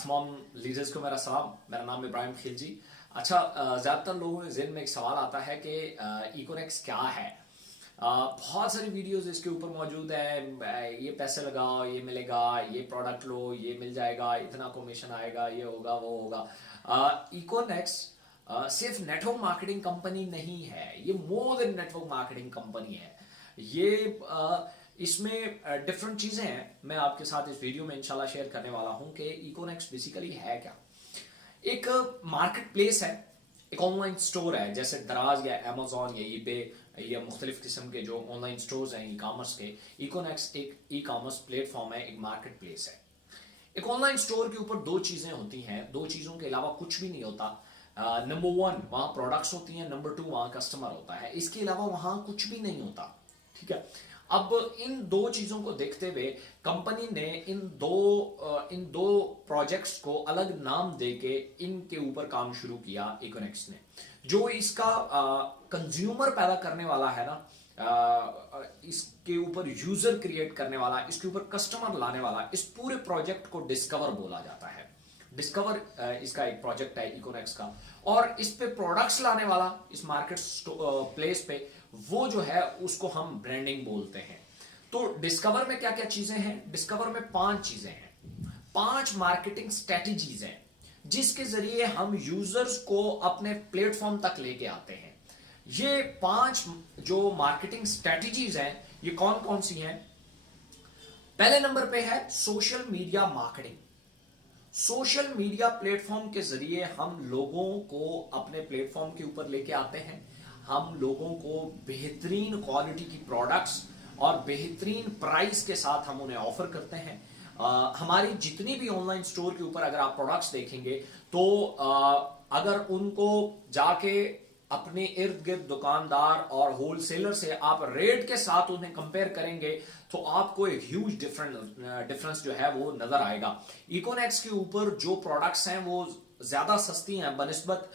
तमाम लीडर्स को मेरा सलाम। मेरा नाम इब्राहिम खिलजी। अच्छा, ज़्यादातर लोगों के ज़हन में एक सवाल आता है कि इकोनेक्स क्या है। बहुत सारी वीडियोस इसके ऊपर मौजूद है। ये पैसे लगाओ, ये मिलेगा, ये प्रोडक्ट लो, ये मिल जाएगा, इतना कमीशन आएगा, ये होगा, वो होगा। इकोनेक्स सिर्फ नेटवर्क मार्केटिंग कंपनी नहीं है, ये more than network marketing company है। ये इसमें डिफरेंट चीज़ें हैं। मैं आपके साथ इस वीडियो में इंशाल्लाह शेयर करने वाला हूं कि इकोनेक्स बेसिकली है क्या। एक मार्केट प्लेस है, एक ऑनलाइन स्टोर है, जैसे दराज या अमेजोन या ईबे या मुख्तलिफ किस्म के जो ऑनलाइन स्टोर्स हैं ई कॉमर्स के। इकोनेक्स एक ई कॉमर्स प्लेटफॉर्म है, एक मार्केट प्लेस है। एक ऑनलाइन स्टोर के ऊपर दो चीज़ें होती हैं, दो चीज़ों के अलावा कुछ भी नहीं होता। नंबर वन, वहाँ प्रोडक्ट्स होती हैं। नंबर टू, वहाँ कस्टमर होता है। इसके अलावा वहाँ कुछ भी नहीं होता। ठीक है। अब इन दो चीजों को देखते हुए कंपनी ने इन दो प्रोजेक्ट्स को अलग नाम देके इनके ऊपर काम शुरू किया इकोनेक्स ने। जो इसका कंज्यूमर पैदा करने वाला है ना, इसके ऊपर यूजर क्रिएट करने वाला, इसके ऊपर कस्टमर लाने वाला, इस पूरे प्रोजेक्ट को डिस्कवर बोला जाता है। डिस्कवर इसका एक प्रोजेक्ट है इकोनेक्स का। और इस पे प्रोडक्ट्स लाने वाला, इस मार्केट प्लेस पे, वो जो है उसको हम ब्रांडिंग बोलते हैं। तो डिस्कवर में क्या क्या चीजें हैं? डिस्कवर में 5 चीजें हैं, 5 मार्केटिंग स्ट्रेटजीज हैं जिसके जरिए हम यूजर्स को अपने प्लेटफॉर्म तक लेके आते हैं। ये 5 जो मार्केटिंग स्ट्रेटजीज हैं, ये कौन कौन सी हैं? पहले नंबर पे है social media marketing. Social media platform के जरिए हम लोगों को अपने प्लेटफॉर्म के ऊपर लेके आते हैं। हम लोगों को बेहतरीन क्वालिटी की प्रोडक्ट्स और बेहतरीन प्राइस के साथ हम उन्हें ऑफर करते हैं। हमारी जितनी भी ऑनलाइन स्टोर के ऊपर अगर आप प्रोडक्ट्स देखेंगे तो अगर उनको जाके अपने इर्द गिर्द दुकानदार और होलसेलर से आप रेट के साथ उन्हें कंपेयर करेंगे तो आपको एक ह्यूज डिफरेंस जो है वो नजर आएगा। इकोनेक्स के ऊपर जो प्रोडक्ट्स हैं वो ज्यादा सस्ती हैं बनिस्बत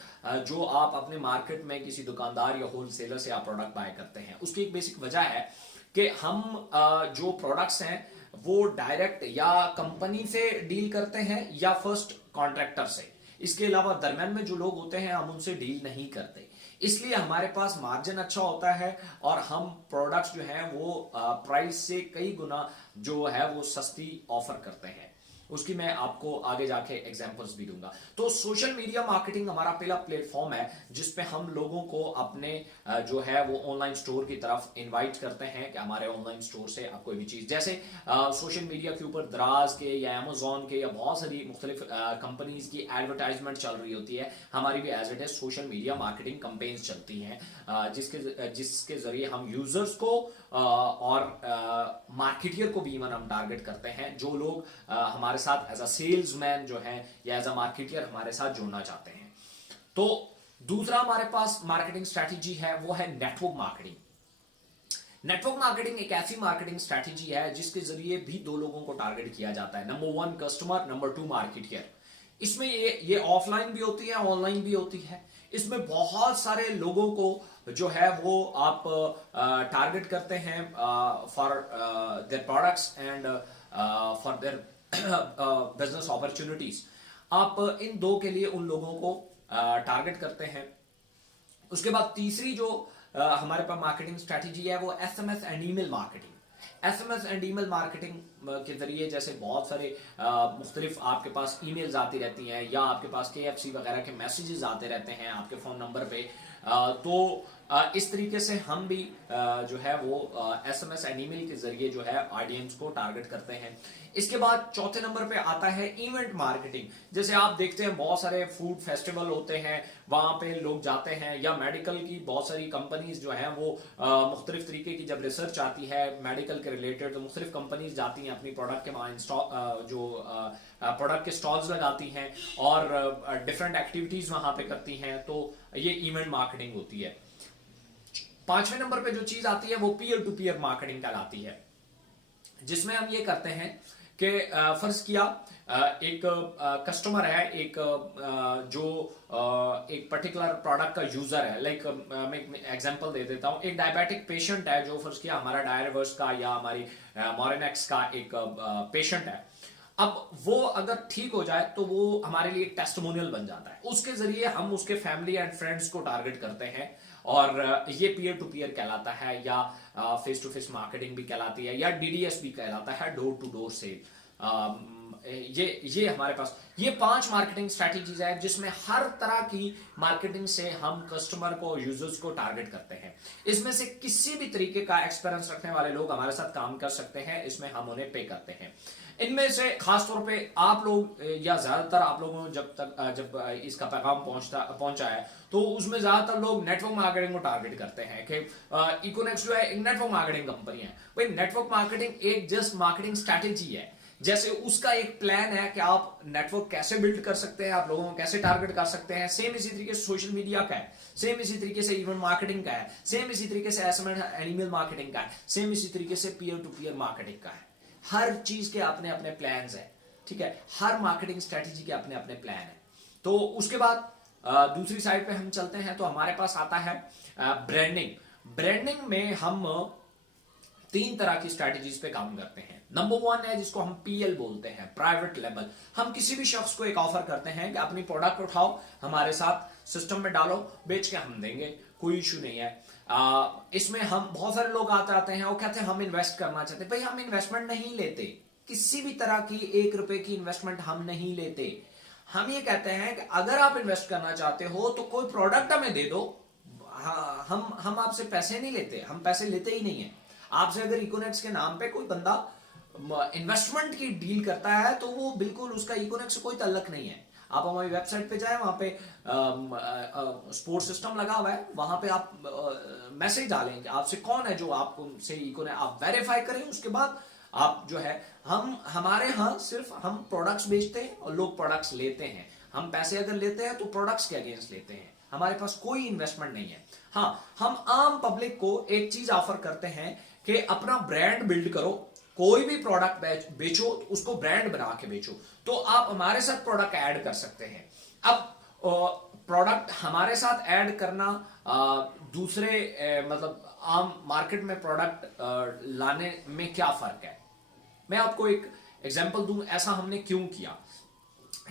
जो आप अपने मार्केट में किसी दुकानदार या होलसेलर से आप प्रोडक्ट बाय करते हैं। उसकी एक बेसिक वजह है कि हम जो प्रोडक्ट्स हैं वो डायरेक्ट या कंपनी से डील करते हैं या फर्स्ट कॉन्ट्रैक्टर से। इसके अलावा दरम्यान में जो लोग होते हैं हम उनसे डील नहीं करते, इसलिए हमारे पास मार्जिन अच्छा होता है और हम प्रोडक्ट्स जो हैं वो प्राइस से कई गुना जो है वो सस्ती ऑफर करते हैं। उसकी मैं आपको आगे जाके एग्जांपल्स भी दूंगा। तो सोशल मीडिया मार्केटिंग हमारा पहला प्लेटफॉर्म है जिसपे हम लोगों को अपने जो है वो ऑनलाइन स्टोर की तरफ इनवाइट करते हैं कि हमारे ऑनलाइन स्टोर से आप कोई भी चीज, जैसे सोशल मीडिया के ऊपर दराज के या अमेजोन के या बहुत सारी मुख्तलिफ कंपनीज की एडवर्टाइजमेंट चल रही होती है। हमारी भी as it is social media marketing campaigns चलती हैं जिसके जरिए हम यूजर्स को और मार्केटियर को भी इवन हम टारगेट करते हैं, जो लोग हमारे साथ एज अ सेल्समैन जो है या एज अ मार्केटियर हमारे साथ जुड़ना चाहते हैं। तो दूसरा हमारे पास मार्केटिंग स्ट्रैटेजी है वो है नेटवर्क मार्केटिंग। नेटवर्क मार्केटिंग एक ऐसी मार्केटिंग स्ट्रैटेजी है जिसके जरिए भी दो लोगों को टारगेट किया जाता है। Number 1 customer, number 2 marketeer. इसमें ये ऑफलाइन भी होती है, ऑनलाइन भी होती है। इसमें बहुत सारे लोगों को जो है वो आप टारगेट करते हैं for their products and for their business opportunities. आप इन दो के लिए उन लोगों को टारगेट करते हैं। उसके बाद तीसरी जो हमारे पास मार्केटिंग स्ट्रैटेजी है वो SMS and email marketing. SMS and email marketing के जरिए जैसे बहुत सारे मुख्तलिफ आपके पास ईमेल्स आती रहती हैं या आपके पास केएफसी वगैरह के मैसेजेस आते रहते हैं आपके फोन नंबर पे। तो इस तरीके से हम भी जो है वो एसएमएस एंड ईमेल के जरिए जो है ऑडियंस को टारगेट करते हैं। इसके बाद चौथे नंबर पे आता है इवेंट मार्केटिंग। जैसे आप देखते हैं बहुत सारे फूड फेस्टिवल होते हैं, वहां पे लोग जाते हैं, या मेडिकल की बहुत सारी कंपनीज जो हैं वो मुख्तलिफ तरीके की जब रिसर्च आती है मेडिकल के रिलेटेड तो मुख्तलिफ कंपनीज जाती हैं अपनी प्रोडक्ट के वहां जो प्रोडक्ट के स्टॉल्स लगाती हैं और डिफरेंट एक्टिविटीज वहां पे करती हैं। तो ये इवेंट मार्केटिंग होती है। 5वें नंबर पे जो चीज आती है वो पीयर टू पीयर मार्केटिंग कहलाती है, जिसमें हम ये करते हैं कि फर्ज किया एक कस्टमर है, एक जो एक पर्टिकुलर प्रोडक्ट का यूजर है। लाइक मैं एग्जांपल दे देता हूँ, एक डायबिटिक पेशेंट है जो फर्ज किया हमारा डायरवर्स का या हमारी मोरेनेक्स का एक पेशेंट है। अब वो अगर ठीक हो जाए तो वो हमारे लिए टेस्टिमोनियल बन जाता है, उसके जरिए हम उसके फैमिली एंड फ्रेंड्स को टारगेट करते हैं, और ये पीयर टू पीयर कहलाता है, या फेस टू फेस मार्केटिंग भी कहलाती है, या डीडीएस भी कहलाता है, डोर टू डोर सेल। ये हमारे पास ये 5 मार्केटिंग स्ट्रेटेजीज है जिसमें हर तरह की मार्केटिंग से हम कस्टमर को, यूजर्स को टारगेट करते हैं। इसमें से किसी भी तरीके का एक्सपीरियंस रखने वाले लोग हमारे साथ काम कर सकते हैं, इसमें हम उन्हें पे करते हैं। इनमें से खासतौर पे आप लोग या ज्यादातर आप लोगों को जब इसका पैगाम पहुंचा है तो उसमें ज्यादातर लोग नेटवर्क मार्केटिंग को टारगेट करते हैं कि इकोनेक्स जो है एक नेटवर्क मार्केटिंग कंपनी है। भाई नेटवर्क मार्केटिंग एक जस्ट मार्केटिंग स्ट्रैटेजी है, जैसे उसका एक प्लान है कि आप नेटवर्क कैसे बिल्ड कर सकते हैं, आप लोगों को कैसे टारगेट कर सकते हैं। सेम इसी तरीके से सोशल मीडिया का है, सेम इसी तरीके से इवेंट मार्केटिंग का है, सेम इसी तरीके से एसएमएस एनिमल मार्केटिंग का है, सेम इसी तरीके से पीयर टू पीयर मार्केटिंग का है। हर चीज के अपने अपने प्लान्स है, ठीक है, हर मार्केटिंग स्ट्रेटेजी के अपने अपने प्लान है। तो उसके बाद दूसरी साइड पे हम चलते हैं तो हमारे पास आता है ब्रांडिंग। ब्रांडिंग में हम 3 तरह की स्ट्रेटेजीज पे काम करते हैं। नंबर 1 है जिसको हम पीएल बोलते हैं, प्राइवेट लेबल। हम किसी भी शख्स को एक ऑफर करते हैं कि अपनी प्रोडक्ट उठाओ, हमारे साथ सिस्टम में डालो, बेच के हम देंगे, कोई इशू नहीं है। इसमें हम बहुत सारे लोग आते हैं और कहते हैं हम इन्वेस्ट करना चाहते हैं। भाई हम इन्वेस्टमेंट नहीं लेते, किसी भी तरह की 1 रुपए की इन्वेस्टमेंट हम नहीं लेते। हम ये कहते हैं कि अगर आप इन्वेस्ट करना चाहते हो तो कोई प्रोडक्ट हमें दे दो। हम आपसे पैसे नहीं लेते, हम पैसे लेते ही नहीं है आपसे। अगर इकोनेक्स के नाम पे कोई बंदा इन्वेस्टमेंट की डील करता है तो वो बिल्कुल उसका इकोनेक्स से कोई ताल्लुक नहीं है। आप हमारी वेबसाइट पे जाए, वहां पे सपोर्ट सिस्टम लगा हुआ है, वहां पे आप मैसेज डालें कि आपसे कौन है जो आपको से इकोनेक्स, आप वेरीफाई करें, उसके बाद आप जो है हमारे यहाँ सिर्फ हम प्रोडक्ट्स बेचते हैं और लोग प्रोडक्ट्स लेते हैं। हम पैसे अगर लेते हैं तो प्रोडक्ट्स के अगेंस्ट लेते हैं, हमारे पास कोई इन्वेस्टमेंट नहीं है। हाँ, हम आम पब्लिक को एक चीज ऑफर करते हैं कि अपना ब्रांड बिल्ड करो, कोई भी प्रोडक्ट बेचो तो उसको ब्रांड बना के बेचो। तो आप हमारे साथ प्रोडक्ट ऐड कर सकते हैं। अब प्रोडक्ट हमारे साथ ऐड करना दूसरे मतलब आम मार्केट में प्रोडक्ट लाने में क्या फर्क है, मैं आपको एक एग्जांपल दूं ऐसा हमने क्यों किया,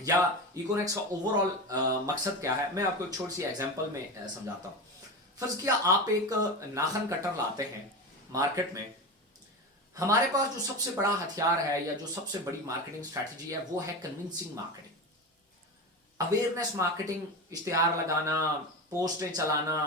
या इकोनेक्स का ओवरऑल मकसद क्या है। मैं आपको एक छोटी सी एग्जांपल में समझाता हूं। फर्ज किया आप एक नाखन कटर लाते हैं मार्केट में। हमारे पास जो सबसे बड़ा हथियार है या जो सबसे बड़ी मार्केटिंग स्ट्रैटेजी है वो है कन्विंसिंग मार्केटिंग, अवेयरनेस मार्केटिंग, इश्तिहार लगाना, पोस्टें चलाना,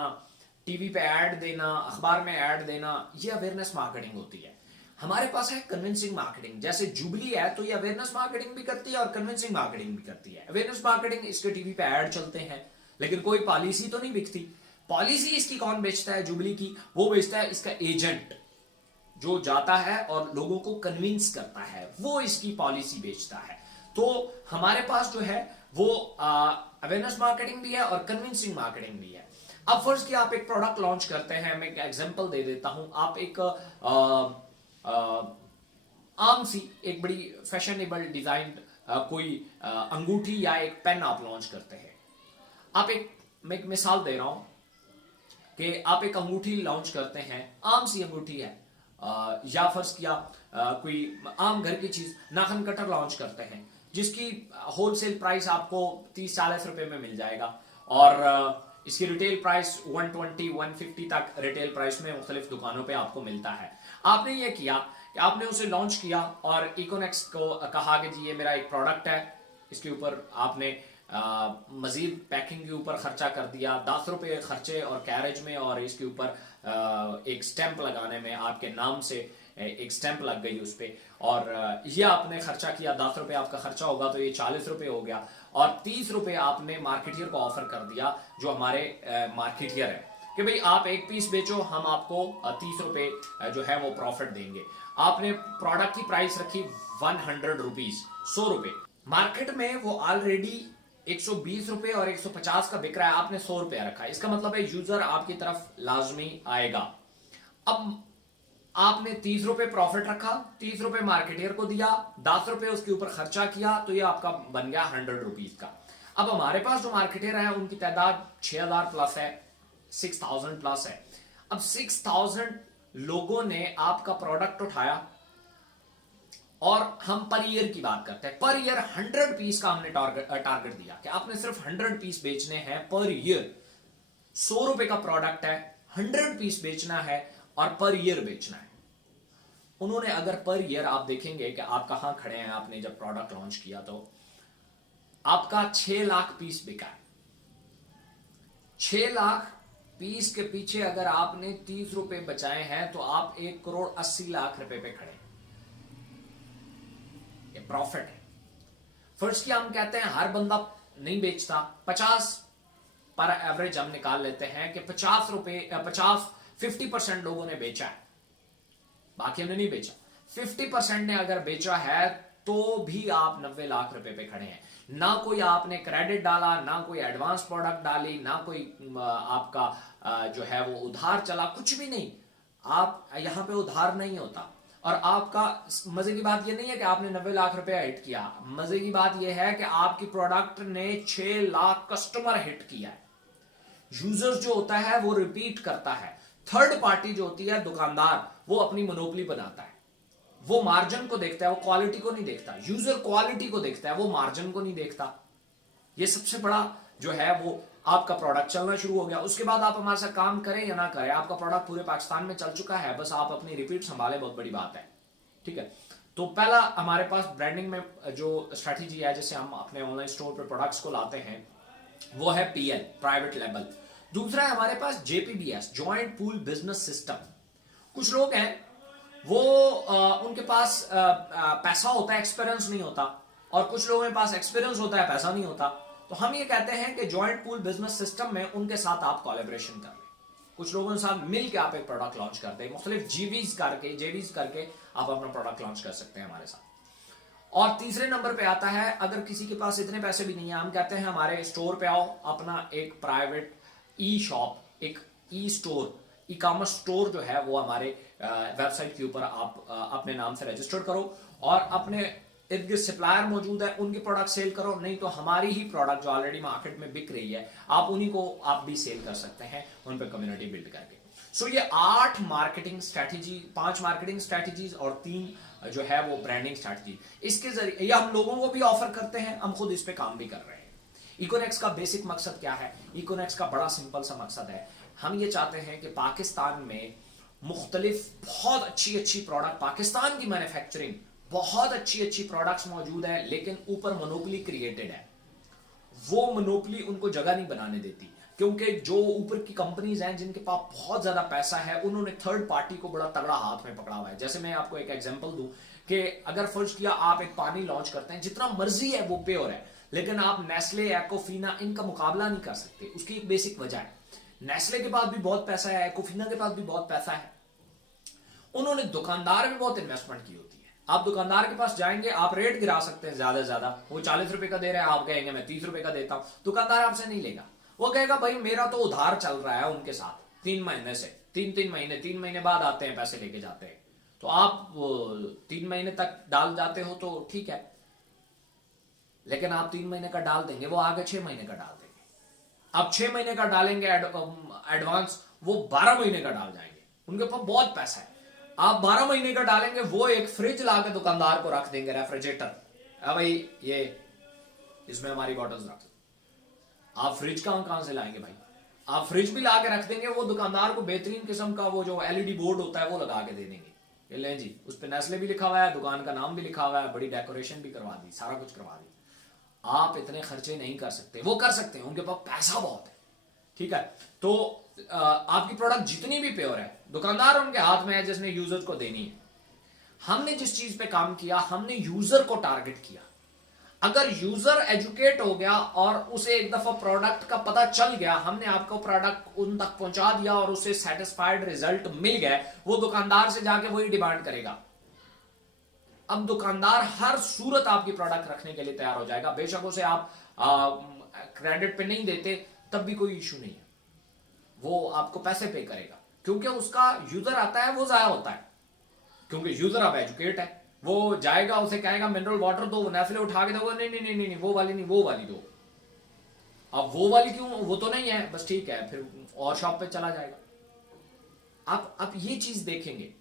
टीवी पे ऐड देना, अखबार में ऐड देना, ये अवेयरनेस मार्केटिंग होती है। हमारे पास है कन्विंसिंग मार्केटिंग, जैसे जुबली है तो ये अवेयरनेस मार्केटिंग भी करती है और कन्विंसिंग मार्केटिंग भी करती है। अवेयरनेस मार्केटिंग, इसके टीवी पे ऐड चलते हैं लेकिन कोई पॉलिसी तो नहीं बिकती। पॉलिसी इसकी कौन बेचता है जुबली की, वो बेचता है इसका एजेंट जो जाता है और लोगों को कन्विंस करता है, वो इसकी पॉलिसी बेचता है। तो हमारे पास जो है वो अवेयरनेस मार्केटिंग भी है और कन्विंसिंग मार्केटिंग भी है। अब फर्स्ट कि आप एक प्रोडक्ट लॉन्च करते हैं, मैं एक एग्जांपल दे देता हूं। आप एक आम सी एक बड़ी फैशनेबल डिजाइन कोई अंगूठी या एक पेन आप लॉन्च करते हैं। मैं एक मिसाल दे रहा हूं कि आप एक अंगूठी लॉन्च करते हैं, आम सी अंगूठी है, या फर्ज किया कोई आम घर की चीज नाखन कटर लॉन्च करते हैं जिसकी होलसेल प्राइस आपको 30-40 रुपए में मिल जाएगा, और इसकी रिटेल प्राइस 120-150 तक रिटेल प्राइस में मुख्तलिफ दुकानों पे आपको मिलता है। आपने ये किया कि आपने उसे लॉन्च किया और इकोनेक्स को कहा कि जी ये मेरा एक प्रोडक्ट है, इसके ऊपर आपने मजीद पैकिंग के ऊपर खर्चा कर दिया, 10 रुपए खर्चे और कैरेज में, और इसके ऊपर एक स्टैंप लगाने में आपके नाम से एक स्टैंप लग गई उस पर, और ये आपने खर्चा किया, 10 रुपए आपका खर्चा होगा तो ये 40 रुपए हो गया, और 30 रुपए आपने मार्केटियर को ऑफर कर दिया जो हमारे मार्केटियर है कि भाई आप एक पीस बेचो, हम आपको 30 रुपए जो है वो प्रॉफिट देंगे। आपने प्रोडक्ट की प्राइस रखी 100 रुपीज, 100 रुपए। मार्केट में वो ऑलरेडी 120 रुपए और 150 का बिक रहा है, आपने 100 रुपया रखा, इसका मतलब है यूजर आपकी तरफ लाजमी आएगा। अब आपने 30 रुपए प्रॉफिट रखा, 30 रुपए मार्केटियर को दिया, 10 रुपए उसके ऊपर खर्चा किया, तो ये आपका बन गया 100 रुपीज का। अब हमारे पास जो मार्केटियर है उनकी तादाद 6000 प्लस है, 6000 प्लस है। अब 6000 लोगों ने आपका प्रोडक्ट उठाया, और हम पर ईयर की बात करते हैं, पर ईयर 100 पीस का हमने टारगेट दिया कि आपने सिर्फ 100 पीस बेचने हैं पर ईयर। 100 रुपए का प्रोडक्ट है, 100 पीस बेचना है और पर ईयर बेचना है। उन्होंने अगर पर ईयर, आप देखेंगे कि आप कहां खड़े हैं, आपने जब प्रोडक्ट लॉन्च किया तो आपका 6 लाख पीस बिका है। 6 लाख पीस के पीछे अगर आपने 30 रुपए बचाए हैं तो आप 1,80,00,000 रुपए पे खड़े हैं। ये प्रॉफिट है। फर्स्ट की हम कहते हैं हर बंदा नहीं बेचता, 50 पर एवरेज हम निकाल लेते हैं कि 50% लोगों ने बेचा है, बाकी हमने नहीं बेचा। 50% ने अगर बेचा है तो भी आप 90 लाख रुपए पे खड़े हैं। ना कोई आपने क्रेडिट डाला, ना कोई एडवांस प्रोडक्ट डाली, ना कोई आपका जो है वो उधार चला, कुछ भी नहीं। आप यहां पे उधार नहीं होता। और आपका मजे की बात यह नहीं है कि आपने 90 लाख रुपए हिट किया, मजे की बात यह है कि आपकी प्रोडक्ट ने 6 लाख कस्टमर हिट किया है। यूजर जो होता है वो रिपीट करता है। थर्ड पार्टी जो होती है दुकानदार, वो अपनी मोनोपोली बनाता है। वो मार्जिन को देखता है, वो क्वालिटी को नहीं देखता। यूजर क्वालिटी को देखता है, वो मार्जिन को नहीं देखता। ये सबसे बड़ा जो है वो आपका प्रोडक्ट चलना शुरू हो गया। उसके बाद आप हमारे साथ काम करें या ना करें, आपका प्रोडक्ट पूरे पाकिस्तान में चल चुका है, बस आप अपनी रिपीट संभाले, बहुत बड़ी बात है। ठीक है, तो पहला हमारे पास ब्रांडिंग में जो स्ट्रेटेजी है, जैसे हम अपने ऑनलाइन स्टोर पर प्रोडक्ट्स को लाते हैं, वो है PL, प्राइवेट लेबल। दूसरा है हमारे पास JPBS, joint pool business system. कुछ लोग हैं वो उनके पास पैसा होता है, एक्सपीरियंस नहीं होता, और कुछ लोगों के पास एक्सपीरियंस होता है, पैसा नहीं होता। तो हम ये कहते हैं कि जॉइंट पूल बिजनेस सिस्टम में उनके साथ आप कोलैबोरेशन कर लें, कुछ लोगों के साथ मिल के आप एक प्रोडक्ट लॉन्च करते हैं, मुख्तलिफ जेवीज करके आप अपना प्रोडक्ट लॉन्च कर सकते हैं हमारे साथ। और तीसरे नंबर पे आता है, अगर किसी के पास इतने पैसे भी नहीं है, हम कहते हैं हमारे स्टोर पे आओ, अपना एक प्राइवेट ई-शॉप, एक ई-स्टोर, ई-कॉमर्स स्टोर जो है वो हमारे वेबसाइट के ऊपर आप अपने नाम से रजिस्टर करो और अपने इर्द गिर्द सप्लायर मौजूद है, उनके प्रोडक्ट सेल करो। नहीं तो हमारी ही प्रोडक्ट जो ऑलरेडी मार्केट में बिक रही है, आप उन्हीं को आप भी सेल कर सकते हैं, उन पर कम्युनिटी बिल्ड करके। सो ये 8 मार्केटिंग स्ट्रैटेजी, 5 मार्केटिंग स्ट्रैटेजीज और 3 जो है वो ब्रांडिंग स्ट्रैटेजी, इसके जरिए ये हम लोगों को भी ऑफर करते हैं, हम खुद इस पे काम भी कर रहे हैं। इकोनेक्स का बेसिक मकसद क्या है? इकोनेक्स का बड़ा सिंपल सा मकसद है, हम ये चाहते हैं कि पाकिस्तान में मुख्तलिफ बहुत अच्छी प्रोडक्ट, पाकिस्तान की मैन्युफैक्चरिंग, बहुत अच्छी प्रोडक्ट्स मौजूद है, लेकिन ऊपर मोनोपोली क्रिएटेड है। वो मोनोपोली उनको जगह नहीं बनाने देती, क्योंकि जो ऊपर की कंपनीज हैं जिनके पास बहुत ज्यादा पैसा है, उन्होंने थर्ड पार्टी को बड़ा तगड़ा हाथ में पकड़ा हुआ है। जैसे मैं आपको एक एग्जांपल दूं कि अगर फर्ज किया आप एक पानी लॉन्च करते हैं, जितना मर्जी है वो प्योर है, लेकिन आप नेस्ले, एक्कोफिना, इनका मुकाबला नहीं कर सकते। उसकी एक बेसिक वजह है, नेस्ले के पास भी बहुत पैसा है, एक्कोफिना के पास भी बहुत पैसा है, उन्होंने दुकानदार में बहुत इन्वेस्टमेंट की होती है। आप दुकानदार के पास जाएंगे, आप रेट गिरा सकते हैं ज्यादा से ज्यादा, वो 40 रुपए का दे रहे हैं, आप कहेंगे मैं 30 रुपए का देता हूं, दुकानदार आपसे नहीं लेगा। वो कहेगा भाई मेरा तो उधार चल रहा है उनके साथ 3 महीने से, 3 महीने बाद आते हैं, पैसे लेके जाते हैं, तो आप 3 महीने तक डाल जाते हो तो ठीक है, लेकिन आप 3 महीने का डाल देंगे, वो आगे 6 महीने का डाल देंगे। आप 6 महीने का डालेंगे एडवांस, वो 12 महीने का डाल जाएंगे, उनके पास बहुत पैसा है। आप 12 महीने का डालेंगे, वो एक फ्रिज लाके दुकानदार को रख देंगे, रेफ्रिजरेटर, भाई ये इसमें हमारी बॉटल्स रख। आप फ्रिज कहां से लाएंगे भाई? आप फ्रिज भी लाके रख देंगे, वो दुकानदार को बेहतरीन किस्म का वो जो LED बोर्ड होता है वो लगा के दे देंगे, ये लें जी, उस पर नेस्ले भी लिखा हुआ है, दुकान का नाम भी लिखा हुआ है, बड़ी डेकोरेशन भी करवा दी, सारा कुछ करवा दी। आप इतने खर्चे नहीं कर सकते, वो कर सकते हैं, उनके पास पैसा बहुत है। ठीक है, तो आपकी प्रोडक्ट जितनी भी प्योर है, दुकानदार उनके हाथ में है जिसने यूजर को देनी है। हमने जिस चीज पे काम किया, हमने यूजर को टारगेट किया। अगर यूजर एजुकेट हो गया और उसे एक दफा प्रोडक्ट का पता चल गया, हमने आपको प्रोडक्ट उन तक पहुंचा दिया और उसे सेटिस्फाइड रिजल्ट मिल गए, वो दुकानदार से जाके वही डिमांड करेगा। अब दुकानदार हर सूरत आपकी प्रोडक्ट रखने के लिए तैयार हो जाएगा, बेशक उसे आप क्रेडिट पे नहीं देते तब भी कोई इशू नहीं है, वो आपको पैसे पे करेगा, क्योंकि उसका यूजर आता है वो जाया होता है, क्योंकि यूजर अब एजुकेट है, वो जाएगा, उसे कहेगा मिनरल वाटर दो, नेस्ले उठा के दोगे, नहीं वो वाली नहीं, वो वाली दो। अब वो वाली क्यों? वो तो नहीं है, बस ठीक है, फिर और शॉप पे चला जाएगा। आप ये चीज देखेंगे,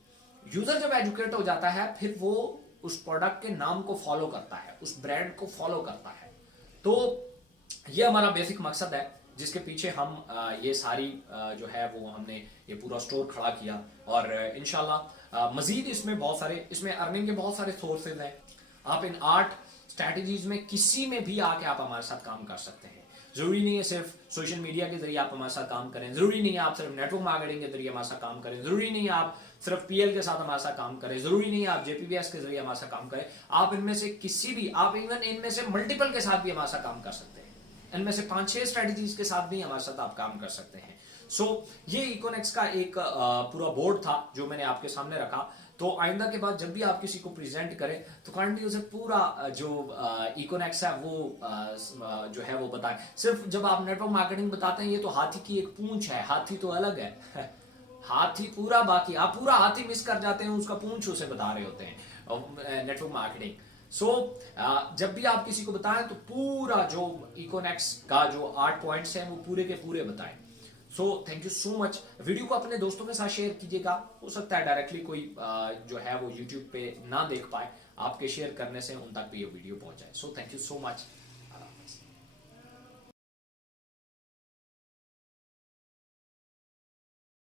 यूजर जब एजुकेट हो जाता है, फिर वो उस प्रोडक्ट के नाम को फॉलो करता है, उस ब्रांड को फॉलो करता है। तो ये हमारा बेसिक मकसद है जिसके पीछे हम ये सारी जो है वो हमने ये पूरा स्टोर खड़ा किया। और इंशाल्लाह मजीद इसमें बहुत सारे, इसमें अर्निंग के बहुत सारे सोर्सेज हैं। आप इन 8 स्ट्रैटेजीज में किसी में भी आके आप हमारे साथ काम कर सकते हैं। जरूरी नहीं है सिर्फ सोशल मीडिया के जरिए आप हमारे साथ काम करें, जरूरी नहीं है आप सिर्फ नेटवर्क मार्केटिंग के जरिए हमारे साथ काम करें, जरूरी नहीं है आप सिर्फ पीएल के साथ हमारे साथ काम करें, जरूरी नहीं है आप जेपीबीएस के जरिए हमारे साथ काम करें। आप इनमें से किसी भी, आप इवन इनमें से मल्टीपल के साथ भी हमारे साथ काम कर सकते हैं। इनमें से 5-6 स्ट्रेटजीज के साथ भी हमारे साथ आप काम कर सकते हैं। सो ये इकोनेक्स का एक पूरा बोर्ड था जो मैंने आपके सामने रखा। तो आइंदा के बाद जब भी आप किसी को प्रेजेंट करें तो काइंडली उसे पूरा जो इकोनेक्स है वो जो है वो बताएं। सिर्फ जब आप नेटवर्क मार्केटिंग बताते हैं ये तो हाथी की एक पूंछ है, हाथी तो अलग है हाथी पूरा, बाकी आप पूरा हाथी मिस कर जाते हैं, उसका पूंछ उसे बता रहे होते हैं नेटवर्क मार्केटिंग। सो जब भी आप किसी को बताएं तो पूरा जो इकोनेक्स का जो 8 पॉइंट्स हैं वो पूरे के पूरे बताएं। So thank you so much. Video को अपने दोस्तों के साथ शेयर कीजिएगा। हो सकता है डायरेक्टली कोई जो है वो यूट्यूब पे ना देख पाए, आपके शेयर करने से उन तक भी ये वीडियो पहुंच जाए। So thank you so much.